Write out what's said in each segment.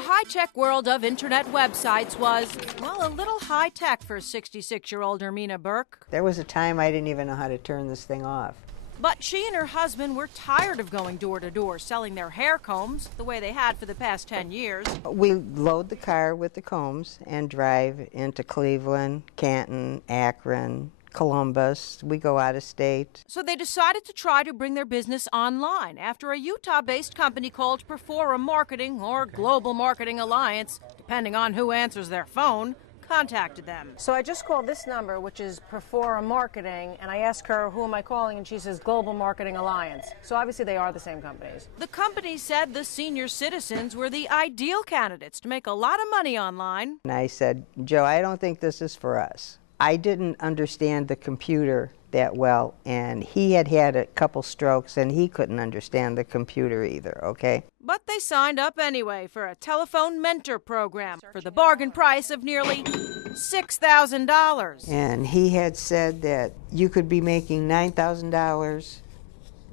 The high-tech world of internet websites was, well, a little high-tech for 66-year-old Ermina Burke. There was a time I didn't even know how to turn this thing off. But she and her husband were tired of going door to door selling their hair combs the way they had for the past 10 years. We load the car with the combs and drive into Cleveland, Canton, Akron, Columbus. We go out of state. So they decided to try to bring their business online after a Utah-based company called Ripoff Marketing or Global Marketing Alliance, depending on who answers their phone, contacted them. So I just called this number, which is Ripoff Marketing, and I asked her, who am I calling? And she says Global Marketing Alliance. So obviously they are the same companies. The company said the senior citizens were the ideal candidates to make a lot of money online. And I said, Joe, I don't think this is for us. I didn't understand the computer that well, and he had had a couple strokes, and he couldn't understand the computer either, okay? But they signed up anyway for a telephone mentor program for the bargain price of nearly $6,000. And he had said that you could be making $9,000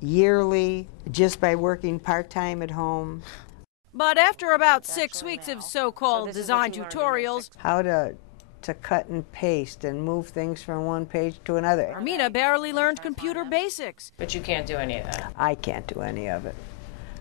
yearly just by working part-time at home. But after about 6 weeks of so-called design tutorials, how to cut and paste and move things from one page to another. Ermina barely learned computer basics. But you can't do any of that. I can't do any of it.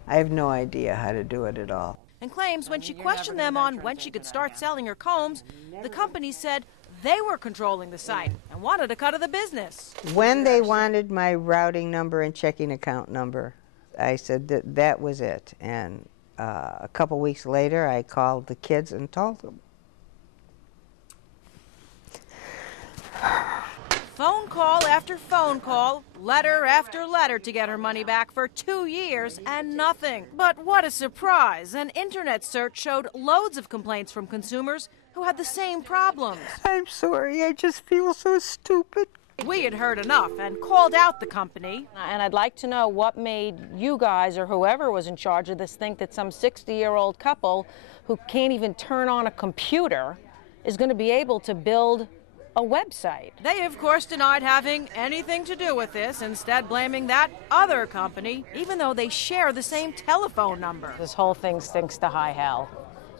I have no idea how to do it at all. And claims when she questioned them on when she could start selling her combs, the company said they were controlling the site and wanted a cut of the business. When they wanted my routing number and checking account number, I said that was it. And a couple weeks later, I called the kids and told them. Phone call after phone call, letter after letter to get her money back for 2 years and nothing. But what a surprise. An internet search showed loads of complaints from consumers who had the same problems. I'm sorry, I just feel so stupid. We had heard enough and called out the company. And I'd like to know what made you guys or whoever was in charge of this think that some 60-year-old couple who can't even turn on a computer is going to be able to build a website. They, of course, denied having anything to do with this, instead blaming that other company, even though they share the same telephone number. This whole thing stinks to high hell.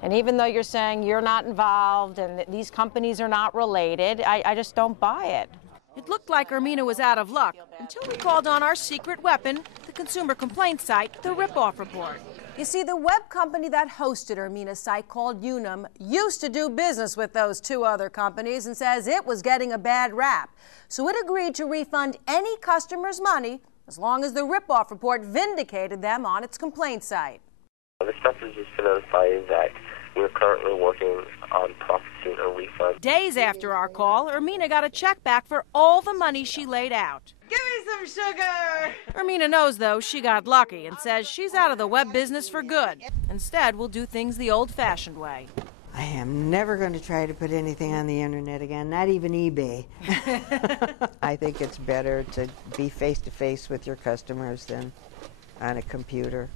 And even though you're saying you're not involved and that these companies are not related, I just don't buy it. It looked like Ermina was out of luck until we called on our secret weapon, the consumer complaint site, the Ripoff Report. You see, the web company that hosted Ermina's site, called Unum, used to do business with those two other companies and says it was getting a bad rap. So it agreed to refund any customer's money as long as the Ripoff Report vindicated them on its complaint site. This message is to notify you that we're currently working on processing a refund. Days after our call, Ermina got a check back for all the money she laid out. Give me some sugar! Ermina knows, though, she got lucky and says she's out of the web business for good. Instead, we'll do things the old-fashioned way. I am never going to try to put anything on the internet again, not even eBay. I think it's better to be face-to-face with your customers than on a computer.